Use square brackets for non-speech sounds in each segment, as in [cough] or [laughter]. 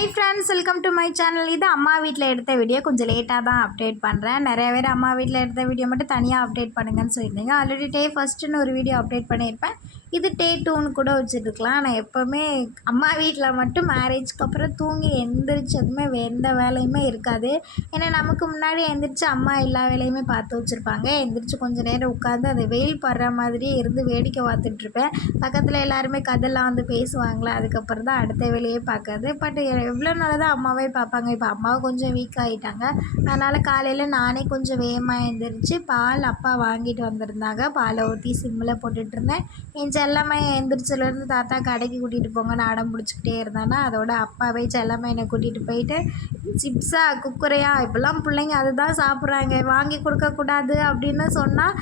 Hi friends welcome to my channel இது அம்மா வீட்டில் எடுத்த வீடியோ கொஞ்சம் லேட்டாக தான் அப்டேட் பண்ணுறேன் நிறைய பேர் அம்மா வீட்டில் எடுத்த வீடியோ மட்டும் தனியாக அப்டேட் பண்ணுங்கன்னு சொல்லியிருந்தீங்க. ஆல்ரெடி டே ஃபஸ்ட்டுன்னு ஒரு வீடியோ அப்டேட் பண்ணியிருப்பேன். இது டே டூன்னு கூட வச்சுருக்கலாம். நான் எப்போவுமே அம்மா வீட்டில் மட்டும் மேரேஜ்க்கு அப்புறம் தூங்கி எந்திரிச்சதுமே எந்த வேலையுமே இருக்காது. ஏன்னா நமக்கு முன்னாடி எந்திரிச்சு அம்மா எல்லா வேலையுமே பார்த்து வச்சுருப்பாங்க. எந்திரிச்சு கொஞ்சம் நேரம் உட்காந்து அது வெயில் படுற மாதிரியே இருந்து வேடிக்கை பார்த்துட்ருப்பேன் பக்கத்தில் எல்லாருமே கதெல்லாம் வந்து பேசுவாங்களே அதுக்கப்புறம் தான் அடுத்த வேலையே பார்க்காது. பட் எவ்வளோ நாள் தான் அம்மாவே பார்ப்பாங்க. இப்போ அம்மாவை கொஞ்சம் வீக் ஆகிட்டாங்க அதனால் காலையில் நானே கொஞ்சம் வேகமாக எழுந்திரிச்சு பால் அப்பா வாங்கிட்டு வந்திருந்தாங்க. பாலை ஊற்றி சிம்மில் போட்டுட்ருந்தேன் என் செல்லம்மையை எந்திரிச்சிலேருந்து தாத்தா கடைக்கு கூட்டிகிட்டு போங்கன்னு அடம் பிடிச்சிக்கிட்டே இருந்தானா அதோட அப்பாவே செல்லம்மையனை கூட்டிகிட்டு போயிட்டு சிப்ஸா குக்குரையா இப்போல்லாம் பிள்ளைங்க அதுதான் சாப்பிட்றாங்க வாங்கி கொடுக்கக்கூடாது அப்படின்னு சொன்னால்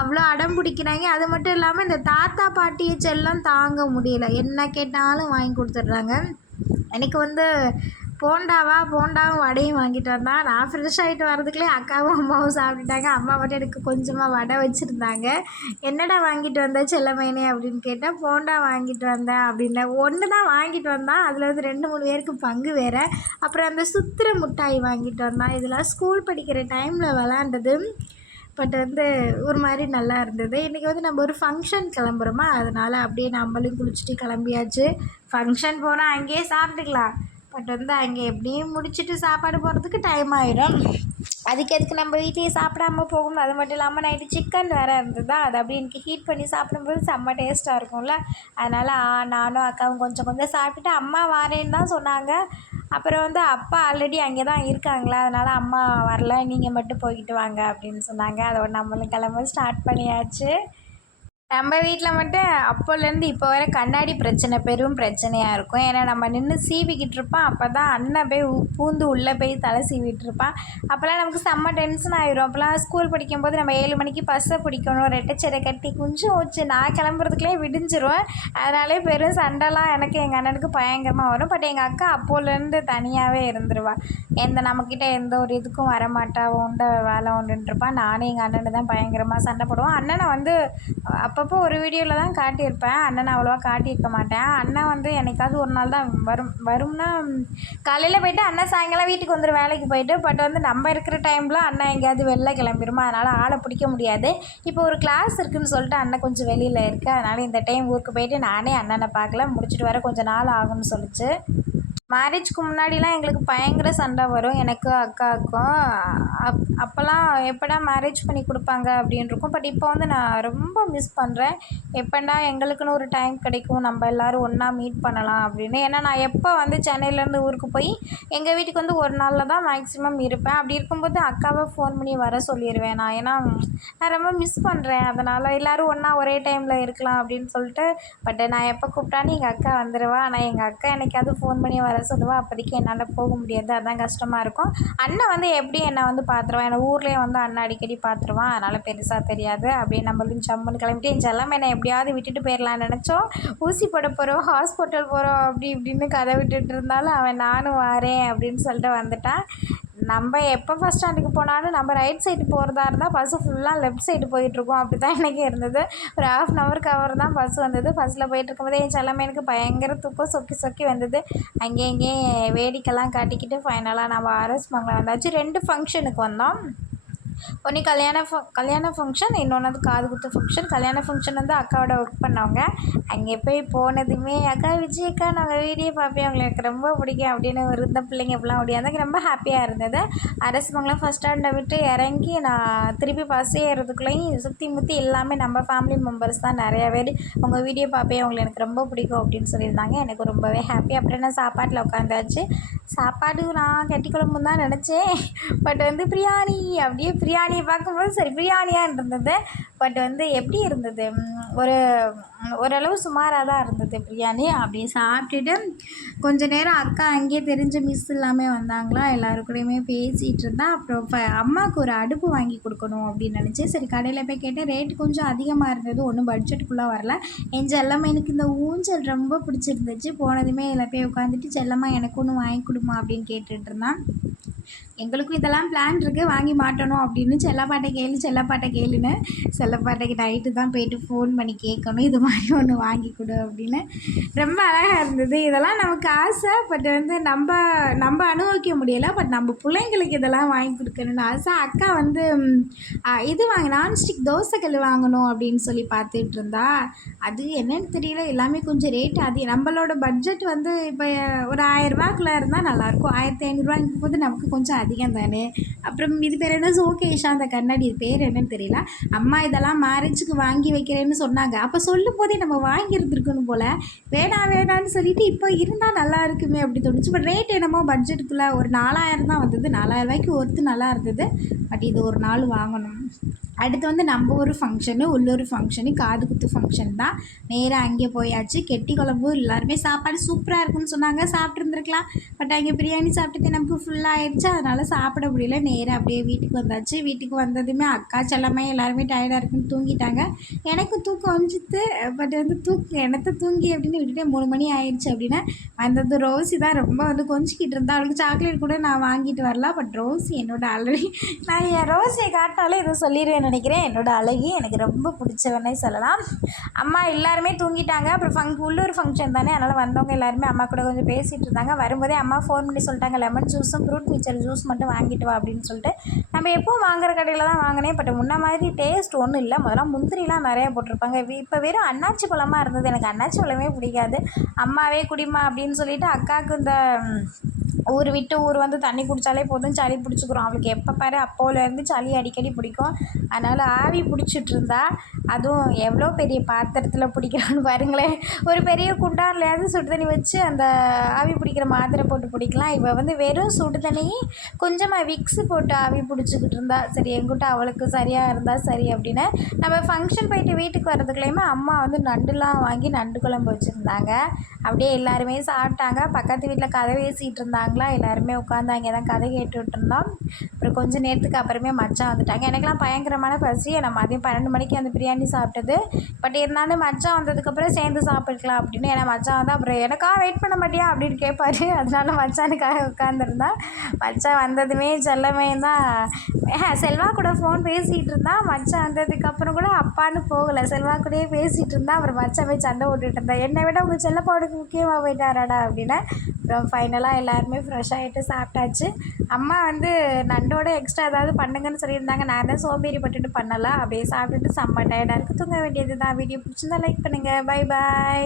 அவ்வளோ அடம் பிடிக்கிறாங்க. அது மட்டும் இல்லாமல் இந்த தாத்தா பாட்டியை செல்லம் தாங்க முடியல. என்ன கேட்டாலும் வாங்கி கொடுத்துட்றாங்க. எனக்கு வந்து போண்டாவா? போண்டாவும் வடையும் வாங்கிட்டு வந்தான் நான் ஃப்ரெஷ் ஆகிட்டு வரதுக்குள்ளே அக்காவும் அம்மாவும் சாப்பிட்டுட்டாங்க. அம்மா மட்டும் எனக்கு கொஞ்சமாக வடை வச்சுருந்தாங்க. என்னடா வாங்கிட்டு வந்த செல்லமேனே அப்படின்னு கேட்டால் போண்டா வாங்கிட்டு வந்தேன் அப்படின்னா. ஒன்று தான் வாங்கிட்டு வந்தான் அதில் வந்து ரெண்டு மூணு பேருக்கு பங்கு வேறு. அப்புறம் அந்த சுத்திர மிட்டாய் வாங்கிட்டு வந்தான் இதெல்லாம் ஸ்கூல் படிக்கிற டைமில் விளாண்டது. பட் வந்து ஒரு மாதிரி நல்லா இருந்தது. இன்றைக்கி வந்து நம்ம ஒரு ஃபங்க்ஷன் கிளம்புறோமா? அதனால் அப்படியே நம்மளும் குளிச்சுட்டு கிளம்பியாச்சு. ஃபங்க்ஷன் போனால் அங்கேயே சாப்பிட்டுக்கலாம். பட் வந்து அங்கே எப்படியும் முடிச்சுட்டு சாப்பாடு போகிறதுக்கு டைம் ஆயிடும் அதுக்கு எதுக்கு நம்ம வீட்லேயே சாப்பிடாம போகணும்? அது மட்டும் இல்லாமல் நைட்டு சிக்கன் வேறு இருந்ததா? அது அப்படி எனக்கு ஹீட் பண்ணி சாப்பிடும்போது செம்ம டேஸ்ட்டாக இருக்கும்ல. அதனால் நானும் அக்காவும் கொஞ்சம் கொஞ்சம் சாப்பிட்டுட்டு அம்மா வரேன்னு தான் சொன்னாங்க. அப்புறம் வந்து அப்பா ஆல்ரெடி அங்கே தான் இருக்காங்களா? அதனால் அம்மா வரல. நீங்கள் மட்டும் போய்கிட்டு வாங்க அப்படின்னு சொன்னாங்க. அதோட நம்மளும் கிளம்ப ஸ்டார்ட் பண்ணியாச்சு. நம்ம வீட்டில் மட்டும் அப்போலேருந்து இப்போ வரை கண்ணாடி பிரச்சனை பெரும் பிரச்சனையாக இருக்கும். ஏன்னா நம்ம நின்று சீவிக்கிட்டு இருப்போம். அப்போ தான் அண்ணன் போய் பூந்து உள்ளே போய் தலை சீவிட்டு இருப்பான். அப்போல்லாம் நமக்கு செம்ம டென்ஷன் ஆயிரும். அப்போல்லாம் ஸ்கூல் படிக்கும்போது நம்ம ஏழு மணிக்கு பஸ்ஸை பிடிக்கணும். ரெட்டைச்சரை கட்டி குஞ்சும் வச்சு நான் கிளம்புறதுக்குள்ளே விடிஞ்சிருவேன். அதனாலே பெரும் சண்டைலாம் எனக்கு எங்கள் அண்ணனுக்கு பயங்கரமாக வரும். பட் எங்கள் அக்கா அப்போலேருந்து தனியாகவே இருந்துருவா. எந்த நம்மக்கிட்ட எந்த ஒரு இதுக்கும் வரமாட்டா. உண்ட வேலை உண்டுன்ட்ருப்பான் நானும் எங்கள் அண்ணனு தான் பயங்கரமாக சண்டை போடுவோம். அண்ணனை வந்து அப்போ அப்பப்போ ஒரு வீடியோவில் தான் காட்டியிருப்பேன். அண்ணனை அவ்வளோவா காட்டியிருக்க மாட்டேன். அண்ணன் வந்து என்னைக்காவது ஒரு நாள் தான் வரும். வரும்னா காலையில் போயிட்டு அண்ணன் சாயங்காலம் வீட்டுக்கு வந்துடும் வேலைக்கு போயிட்டு. பட் வந்து நம்ம இருக்கிற டைமில் அண்ணன் எங்கேயாவது வெளில கிளம்பிடுமா அதனால் ஆளை பிடிக்க முடியாது. இப்போ ஒரு கிளாஸ் இருக்குதுன்னு சொல்லிட்டு அண்ணன் கொஞ்சம் வெளியில் இருக்குது அதனால் இந்த டைம் ஊருக்கு போயிட்டு நானே அண்ணனை பார்க்கல. முடிச்சுட்டு வர கொஞ்சம் நாள் ஆகும்னு சொல்லிச்சு. மேரேஜ்க்கு முன்னாடிலாம் எங்களுக்கு பயங்கர சண்டை வரும். எனக்கு அக்காவுக்கும். அப் அப்போல்லாம் எப்படா மேரேஜ் பண்ணி கொடுப்பாங்க அப்படின்னு இருக்கும். பட் இப்போ வந்து நான் ரொம்ப மிஸ் பண்ணுறேன் எப்படா எங்களுக்குன்னு ஒரு டைம் கிடைக்கும். நம்ம எல்லோரும் ஒன்றா மீட் பண்ணலாம் அப்படின்னு. ஏன்னா நான் எப்போ வந்து சென்னையிலேருந்து ஊருக்கு போய் எங்கள் வீட்டுக்கு வந்து ஒரு நாளில் தான் மேக்ஸிமம் இருப்பேன். அப்படி இருக்கும்போது அக்காவை ஃபோன் பண்ணி வர சொல்லிடுவேன் நான். ஏன்னா நான் ரொம்ப மிஸ் பண்ணுறேன் அதனால் எல்லோரும் ஒன்றா ஒரே டைமில் இருக்கலாம் அப்படின்னு சொல்லிட்டு பட் நான் எப்போ கூப்பிட்டாலும் எங்கள் அக்கா வந்துடுவா ஆனால் எங்கள் அக்கா என்னைக்காவது ஃபோன் பண்ணி வர சொல்லுவாள் அப்போதைக்கு என்னால் போக முடியாது அதான் கஷ்டமாக இருக்கும். அண்ணன் வந்து எப்படி என்னை வந்து பார்த்துருவான் என்னை ஊர்லேயே வந்து அண்ணன் அடிக்கடி பார்த்துருவான் அதனால் பெருசாக தெரியாது. அப்படியே நம்மளும் சம்முன்னு கிளம்பிட்டு என் செல்லாமல் என்னை எப்படியாவது விட்டுட்டு போயிடலான்னு நினச்சோம். ஊசி போட போகிறோம் ஹாஸ்பிட்டல் போகிறோம் அப்படி இப்படின்னு கதை விட்டுட்டு இருந்தாலும் அவன் நானும் வரேன் அப்படின்னு சொல்லிட்டு வந்துட்டான். நம்ம எப்போ ஃபஸ்ட் ஸ்டாண்டுக்கு போனாலும் நம்ம ரைட் சைடு போகிறதா இருந்தால் பஸ்ஸு ஃபுல்லாக லெஃப்ட் சைடு போயிட்டுருக்கோம். அப்படி தான் எனக்கு இருந்தது. ஒரு ஆஃப் அன் ஹவருக்கு அவர் தான் பஸ் வந்தது. பஸ்ஸில் போயிட்டு இருக்கும்போது என் செல்லமே எனக்கு பயங்கர தூக்கம் சொக்கி சொக்கி வந்தது. அங்கே இங்கேயும் வேடிக்கைலாம் காட்டிக்கிட்டு ஃபைனலாக நம்ம ஆர்எஸ் மங்கலம் வந்தாச்சு. ரெண்டு ஃபங்க்ஷனுக்கு வந்தோம். ஒன்று கல்யாண ஃப கல்யாண ஃபங்க்ஷன் இன்னொன்று காது குத்து ஃபங்க்ஷன் கல்யாண ஃபங்க்ஷன் வந்து அக்காவோட ஒர்க் பண்ணவங்க. அங்கே போய் போனதுமே அக்கா விஜய் அக்கா நாங்கள் வீடியோ பார்ப்பேன் அவங்களுக்கு ரொம்ப பிடிக்கும். அப்படின்னு இருந்த பிள்ளைங்க இப்படிலாம் ஓடியாந்தாங்க ரொம்ப ஹாப்பியாக இருந்தது. அரசு மங்கலம் ஃபஸ்ட் ஸ்டாண்டை விட்டு இறங்கி நான் திருப்பி பஸ் ஏறுறதுக்குள்ளேயும் சுற்றி முற்றி எல்லாமே நம்ம ஃபேமிலி மெம்பர்ஸ் தான் நிறையா பேர். உங்கள் வீடியோ பார்ப்பேன். அவங்களை எனக்கு ரொம்ப பிடிக்கும். அப்படின்னு சொல்லியிருந்தாங்க. எனக்கு ரொம்பவே ஹாப்பி அப்புறம் நான் சாப்பாட்டில் உட்காந்தாச்சு. சாப்பாடு நான் கட்டி குழம்பு தான் நினச்சேன். பட் [laughs] வந்து பிரியாணி. அப்படியே பிரியாணியை பார்க்கும்போது சரி பிரியாணியாக இருந்தது. பட் வந்து எப்படி இருந்தது? ஒரு ஓரளவு சுமாராக தான் இருந்தது பிரியாணி. அப்படி சாப்பிட்டுட்டு கொஞ்ச நேரம் அக்கா அங்கேயே தெரிஞ்ச மிஸ் இல்லாமல் வந்தாங்களா எல்லோரு கூடயுமே பேசிகிட்டு இருந்தேன் அப்புறம் இப்போ அம்மாவுக்கு ஒரு அடுப்பு வாங்கி கொடுக்கணும் அப்படின்னு நினச்சேன் சரி கடையில் போய் கேட்டேன். ரேட் கொஞ்சம் அதிகமாக இருந்தது ஒன்றும் பட்ஜெட்டுக்குள்ளே வரல. என் செல்லம்மா எனக்கு இந்த ஊஞ்சல் ரொம்ப பிடிச்சிருந்துச்சு. போனதுமே இதில் போய் உட்காந்துட்டு செல்லம்மா எனக்கு ஒன்று வாங்கி கொடுமா அப்படின்னு கேட்டுட்டு இருந்தான். எங்களுக்கும் இதெல்லாம் பிளான் இருக்குது வாங்கி மாட்டணும் அப்படின்னு செல்லப்பாட்டை கேளு செல்லப்பாட்டை கேளுன்னு செல்லப்பாட்டைக்கு நைட்டு தான் போயிட்டு ஃபோன் பண்ணி கேட்கணும். இது மாதிரி ஒன்று வாங்கி கொடு அப்படின்னு. ரொம்ப அழகாக இருந்தது. இதெல்லாம் நமக்கு ஆசை பட் வந்து நம்ம நம்ம அனுபவிக்க முடியலை. பட் நம்ம பிள்ளைங்களுக்கு இதெல்லாம் வாங்கி கொடுக்கணும்னு ஆசை. அக்கா வந்து இது வாங்க நான்ஸ்டிக் தோசைக்கல் வாங்கணும் அப்படின்னு சொல்லி பார்த்துட்டு இருந்தா. அது என்னன்னு தெரியல. எல்லாமே கொஞ்சம் ரேட் அதிகம் நம்மளோட பட்ஜெட் வந்து இப்போ ஒரு ஆயிரரூபாக்குள்ளே இருந்தால் நல்லாயிருக்கும் ஆயிரத்தி ஐநூறுரூவாங்கும் போது நமக்கு கொஞ்சம் அதிகம் தானே அப்புறம் இது பேர் என்ன? சோகேஷா? அந்த கண்ணாடி இது பேர் என்னன்னு தெரியல. அம்மா இதெல்லாம் மேரேஜுக்கு வாங்கி வைக்கிறேன்னு சொன்னாங்க. அப்போ சொல்லும் போதே நம்ம வாங்கியிருந்துருக்கணும் போல. போல் வேணாம் வேணான்னு சொல்லிட்டு இப்போ இருந்தால் நல்லா இருக்குமே அப்படி தோணுச்சு. பட் ரேட் என்னமோ பட்ஜெட்டுக்குள்ளே ஒரு நாலாயிரம் தான் வந்தது. நாலாயிரம் ரூபாய்க்கு ஒருத்து நல்லா இருந்தது. பட் இது ஒரு நாள் வாங்கணும். அடுத்து வந்து நம்ம ஊர் ஃபங்க்ஷனு உள்ளூர் ஃபங்க்ஷனு காது குத்து ஃபங்க்ஷன் தான். நேராக அங்கே போயாச்சு கெட்டி குழம்பு எல்லாருமே சாப்பாடு சூப்பராக இருக்குன்னு சொன்னாங்க. சாப்பிட்ருந்துருக்கலாம் பட் அங்கே பிரியாணி சாப்பிட்டது நமக்கு ஃபுல்லாக ஆயிடுச்சு அதனால் சாப்பிட முடியல. நேராக அப்படியே வீட்டுக்கு வந்தாச்சு. வீட்டுக்கு வந்ததுமே அக்கா செல்லமே எல்லாருமே டயர்டாக இருக்குன்னு தூங்கிட்டாங்க. எனக்கு தூக்கம் வந்துச்சு. பட் வந்து தூக்கு எனத்தை தூங்கி அப்படின்னு விட்டுட்டு மூணு மணி ஆயிடுச்சு அப்படின்னா வந்தது ரோசி தான். ரொம்ப வந்து கொஞ்சிக்கிட்டு இருந்தா. அவளுக்கு சாக்லேட் கூட நான் வாங்கிட்டு வரலாம் பட் ரோசி என்னோட ஆல்ரெடி நான் என் ரோசியை காட்டாலே இதை சொல்லிடுவேன். நினைக்கிறேன். என்னோட அழகி எனக்கு ரொம்ப பிடிச்சவனே சொல்லலாம். அம்மா எல்லாருமே தூங்கிட்டாங்க. அப்புறம் ஃபங் உள்ளூர் ஃபங்க்ஷன் தானே. அதனால் வந்தவங்க எல்லாருமே அம்மா கூட கொஞ்சம் பேசிகிட்டு இருந்தாங்க. வரும்போதே அம்மா ஃபோன் பண்ணி சொல்லிட்டாங்க லெமன் ஜூஸும் ஃப்ரூட் மிக்சர் ஜூஸ் மட்டும் வாங்கிட்டு வா அப்படின்னு சொல்லிட்டு. நம்ம எப்பவும் வாங்குற கடையில் தான் வாங்கினேன். பட் முன்ன மாதிரி டேஸ்ட் ஒன்றும் இல்லை. முதல்ல முந்திரிலாம் நிறையா போட்டிருப்பாங்க. இப்போ வெறும் அன்னாச்சி பழமாக இருந்தது. எனக்கு அன்னாச்சி பழமே பிடிக்காது. அம்மாவே குடிமா அப்படின்னு சொல்லிட்டு அக்காவுக்கு இந்த ஊர் விட்டு ஊர் வந்து தண்ணி குடித்தாலே போதும். சளி பிடிச்சிக்கிறோம் அவளுக்கு எப்போ பாரு அப்போலேருந்து சளி அடிக்கடி பிடிக்கும். அதனால் ஆவி பிடிச்சிட்டு இருந்தா அதுவும் எவ்வளோ பெரிய பாத்திரத்தில் பிடிக்கிறான்னு பாருங்களேன். ஒரு பெரிய குண்டான்லையாவது சுடு தண்ணி வச்சு அந்த ஆவி பிடிக்கிற மாத்திரை போட்டு பிடிக்கலாம் இவள் வந்து வெறும் சுடு தண்ணி கொஞ்சமாக விக்ஸ் போட்டு ஆவி பிடிச்சிக்கிட்டு இருந்தா சரி எங்கிட்ட அவளுக்கு சரியாக இருந்தால் சரி அப்படின்னு நம்ம ஃபங்க்ஷன் போயிட்டு வீட்டுக்கு வரதுக்குள்ளேயுமே அம்மா வந்து நண்டுலாம் வாங்கி நண்டு குழம்பு வச்சுருந்தாங்க. அப்படியே எல்லாருமே சாப்பிட்டாங்க. பக்கத்து வீட்டில் கதை பேசிகிட்டு இருந்தாங்களா எல்லாருமே உட்காந்து அங்கே தான் கதை கேட்டுட்டு இருந்தோம் அப்புறம் கொஞ்ச நேரத்துக்கு அப்புறமே மச்சான் வந்துட்டாங்க. எனக்கெல்லாம் பயங்கரமான பசி. நான் மதியம் பன்னெண்டு மணிக்கு அந்த பிரியாணி சாப்பிட்டது. பட் இருந்தாலும் மச்சான் வந்ததுக்கப்புறம் சேர்ந்து சாப்பிட்டுக்கலாம் அப்படின்னு. ஏன்னா மச்சான் வந்து அப்புறம் எனக்கா வெயிட் பண்ண மாட்டியா அப்படின்னு கேட்பாரு அதனால மச்சானுக்காக உட்காந்துருந்தான் மச்சான் வந்ததுமே செல்லமே தான். செல்வா கூட ஃபோன் பேசிகிட்டு இருந்தான் மச்சான் வந்ததுக்கப்புறம் கூட அப்பான்னு போகலை. செல்வா கூடயே பேசிகிட்டு இருந்தான் அப்புறம் மச்சான் போய் சண்டை போட்டுட்டு இருந்தேன் என்னை விட உங்கள் செல்லப்பாவுக்கு முக்கியமாக போயிட்டாராடா அப்படின்னு. அப்புறம் ஃபைனலாக எல்லாருமே ஃப்ரெஷ் ஆகிட்டு சாப்பிட்டாச்சு. அம்மா வந்து நண்டோட எக்ஸ்ட்ரா ஏதாவது பண்ணுங்கன்னு சொல்லியிருந்தாங்க. நான் தான் சோம்பேறி பட்டுட்டு பண்ணலாம். அப்படியே சாப்பிட்டுட்டு செம்ம டயர்டாக இருக்குது தூங்க வேண்டியது தான் வீடியோ பிடிச்சிருந்தா லைக் பண்ணுங்கள் பை பாய்